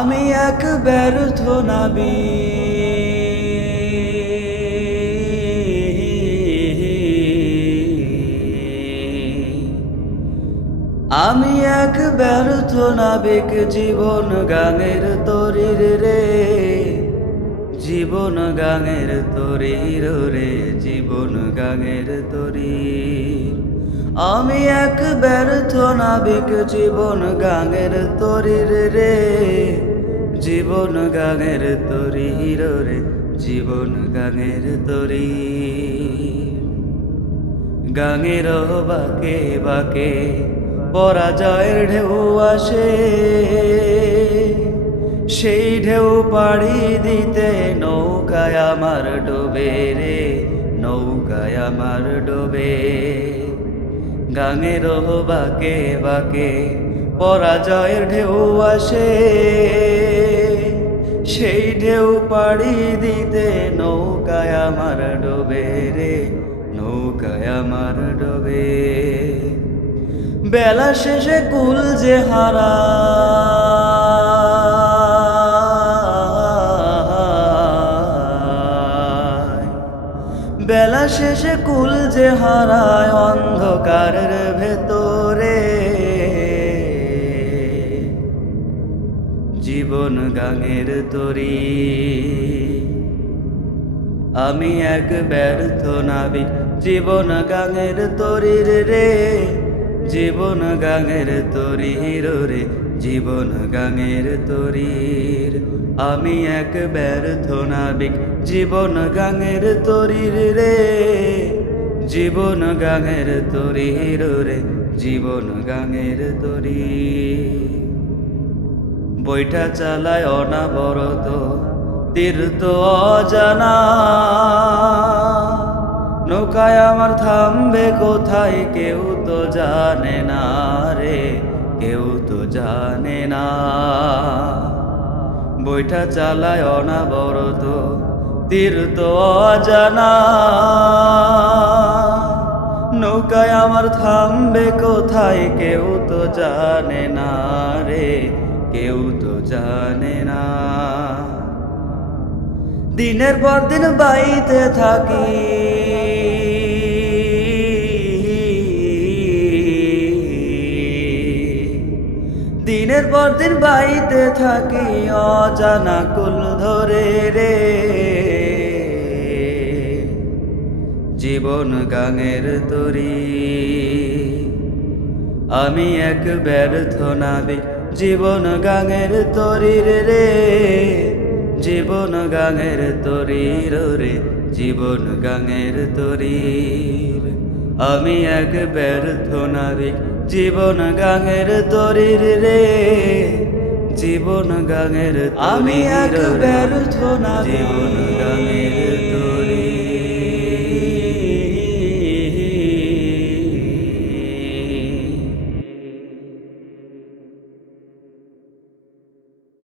আমি এক ব্যর্থ নাবিক, আমি এক ব্যর্থ নাবিক, জীবন গানের তরির রে, জীবন গানের তরির রে, জীবন গানের তরির। আমি এক ব্যর্থ নাবিক, জীবন গানের তরির রে, জীবন গানের তরির রে, জীবন গানের তরির। গাঙের বাকে বাকে পরাজয়ের ঢেউ আসে, সেই ঢেউ পাড়ি দিতে নৌকায় আমার ডোবে রে, নৌকায় আমার ডোবে। গাঙের বাকে বাকে পরাজয়ের ঢেউ আসে, সেই ঢেউ পাড়ি দিতে নৌকায় আমার ডোবে রে, নৌকায় আমার ডোবে। বেলা শেষে কুল যে হারা, বেলা শেষে কুল যে হারায় অন্ধকারের ভেতরে, জীবন গাঙের তরি। আমি এক ব্যর্থ নাবিক, জীবন গাঙের তরির রে, জীবন গাঙের তরির রে, জীবন গাঙের তরির। আমি এক ব্যর্থ নাবিক, জীবন গাঙের তরির রে, জীবন গাঙের তরির রে, জীবন গাঙের তরির। বইটা চালায় অনাবরত তীর তো অজানা, নৌকায় আমার থামবে কোথায় কেউ তো জানে না রে, কেউ তো জানে না। বইটা চালায় অনাবরত তীর তো অজানা, নৌকায় আমার থামবে কোথায় কেউ তো জানে না রে, কেউ তো জানে না। দিনের পর দিন বাইতে থাকি, দিনের পর দিন বাইতে থাকি অজানা কুল ধরে রে, জীবন গাঙের তরি। আমি এক ব্যর্থ নাবিক, জীবন গাঙের তরির রে, জীবন গাঙের তরির রে, জীবন গাঙের তরির। আমি এক ব্যর্থ নাবিক, জীবন গাঙের তরির রে, জীবন গাঙের। আমি এক ব্যর্থ নাবিক, জীবন গাঙের